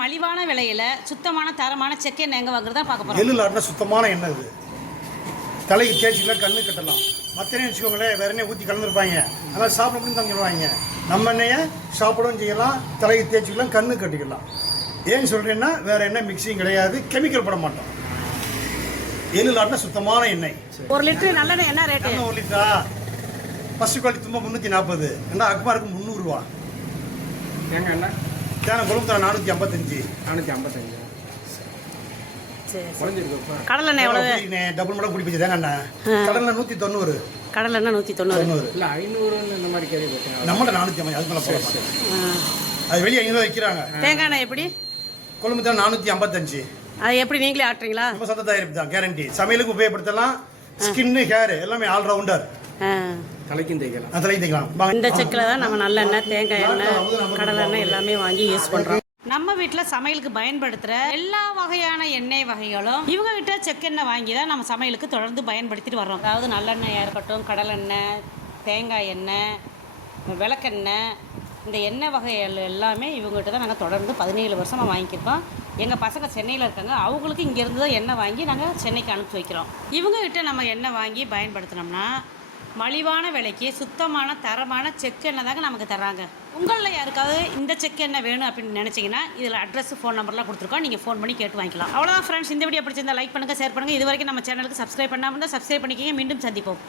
மலிவான விலையில் சுத்தமான தரமான செக் எண்ணெய் எங்கே வாங்குறதா பார்க்க போகிறோம். எள்ளுல சுத்தமான எண்ணெய் இது. தலைக்கு தேய்ச்சிக்கலாம், கண்ணு கட்டலாம். மற்ற எண்ணெய் வச்சுக்கோங்களேன், வேற எண்ணெய் ஊற்றி கலந்துருப்பாங்க. அதனால் சாப்பிட முடியும் தங்கிடுவாங்க. நம்ம எண்ணெயை சாப்பிடவும் செய்யலாம், தலைக்கு தேய்ச்சிக்கலாம், கண்ணு கட்டிக்கலாம். ஏன்னு சொல்கிறேன்னா வேற எண்ணெய் மிக்சிங் கிடையாது, கெமிக்கல் போட மாட்டோம். எள்ளுல சுத்தமான எண்ணெய். 1 லிட்டர் நல்லெண்ணெய் என்ன ரேட்டு? 1 லிட்டரா? ஃபர்ஸ்ட் குவாலிட்டி தும்பா 340, ரெண்டா அக்பாருக்கு 300 ரூபா. தேங்காய் எண்ணெய் தேனை குழம்புத்தர 455. 455. கடலெண்ணெய் எவ்வளவு? டபுள் மடங்கு குடி போச்சு தேங்காய் எண்ணெய். கடலெண்ணெய் 190. கடலெண்ணெய் 190. இல்லை 500 இந்த மாதிரி கேள்விப்பட்டேன். நம்மகிட்ட 450. அதுக்கு மேலே போகலாம். அது வெளியே 500 விற்கிறாங்க. தேங்காய் எண்ணெய் எப்படி? கொழும்பு தான் 455. அது எப்படி நீங்களே ஆட்டுறீங்களா? நம்ம சொந்த தயாரிப்பு தான், கேரண்டி. சமையலுக்கு உபயோகப்படுத்தலாம். ஸ்கின்னு, ஹேர் எல்லாமே ஆல்ரவுண்டர். தலைக்கும் தேய்க்கலாம், தலையும் தேய்க்கலாம். இந்த செக்கில் தான் நம்ம நல்லெண்ணெய், தேங்காய் எண்ணெய், கடலெண்ணெய் எல்லாமே வாங்கி யூஸ் பண்ணுறோம். நம்ம வீட்டில் சமையலுக்கு பயன்படுத்துகிற எல்லா வகையான எண்ணெய் வகைகளும் இவங்க கிட்ட செக் எண்ணெய் வாங்கி தான் நம்ம சமையலுக்கு தொடர்ந்து பயன்படுத்திட்டு வர்றோம். அதாவது நல்லெண்ணெயாக இருக்கட்டும், கடலெண்ணெய், தேங்காய் எண்ணெய், விளக்கெண்ணெய், இந்த எண்ணெய் வகைகள் எல்லாமே இவங்ககிட்ட தான் நாங்கள் தொடர்ந்து 17 வருஷமாக வாங்கியிருக்கோம். எங்கள் பசங்க சென்னையில் இருக்காங்க, அவங்களுக்கு இங்கேருந்து தான் எண்ணெய் வாங்கி நாங்கள் சென்னைக்கு அனுப்பிச்சி வைக்கிறோம். இவங்ககிட்ட நம்ம எண்ணெய் வாங்கி பயன்படுத்தினோம்னா மலிவான விலைக்கு சுத்தமான தரமான செக் எண்ணெய் தாங்க நமக்கு தர்றாங்க. உங்களில் யாருக்காவது இந்த செக் எண்ணெய் வேணும் அப்படின்னு நினச்சிங்கன்னா இதில் அட்ரஸ், ஃபோன் நம்பர்லாம் கொடுத்துருக்கோம். நீங்கள் ஃபோன் பண்ணி கேட்டு வாங்கிக்கலாம். அவ்வளோதான் ஃப்ரெண்ட்ஸ், இந்த வீடியோ பிடிச்சிருந்தா லைக் பண்ணுங்கள், ஷேர் பண்ணுங்கள். இது வரைக்கும் நம்ம சேனலுக்கு சப்ஸ்கிரைப் பண்ணாமல் இருந்தால் சப்ஸ்கிரைப் பண்ணிக்கிங்க. மீண்டும் சந்திப்போம்.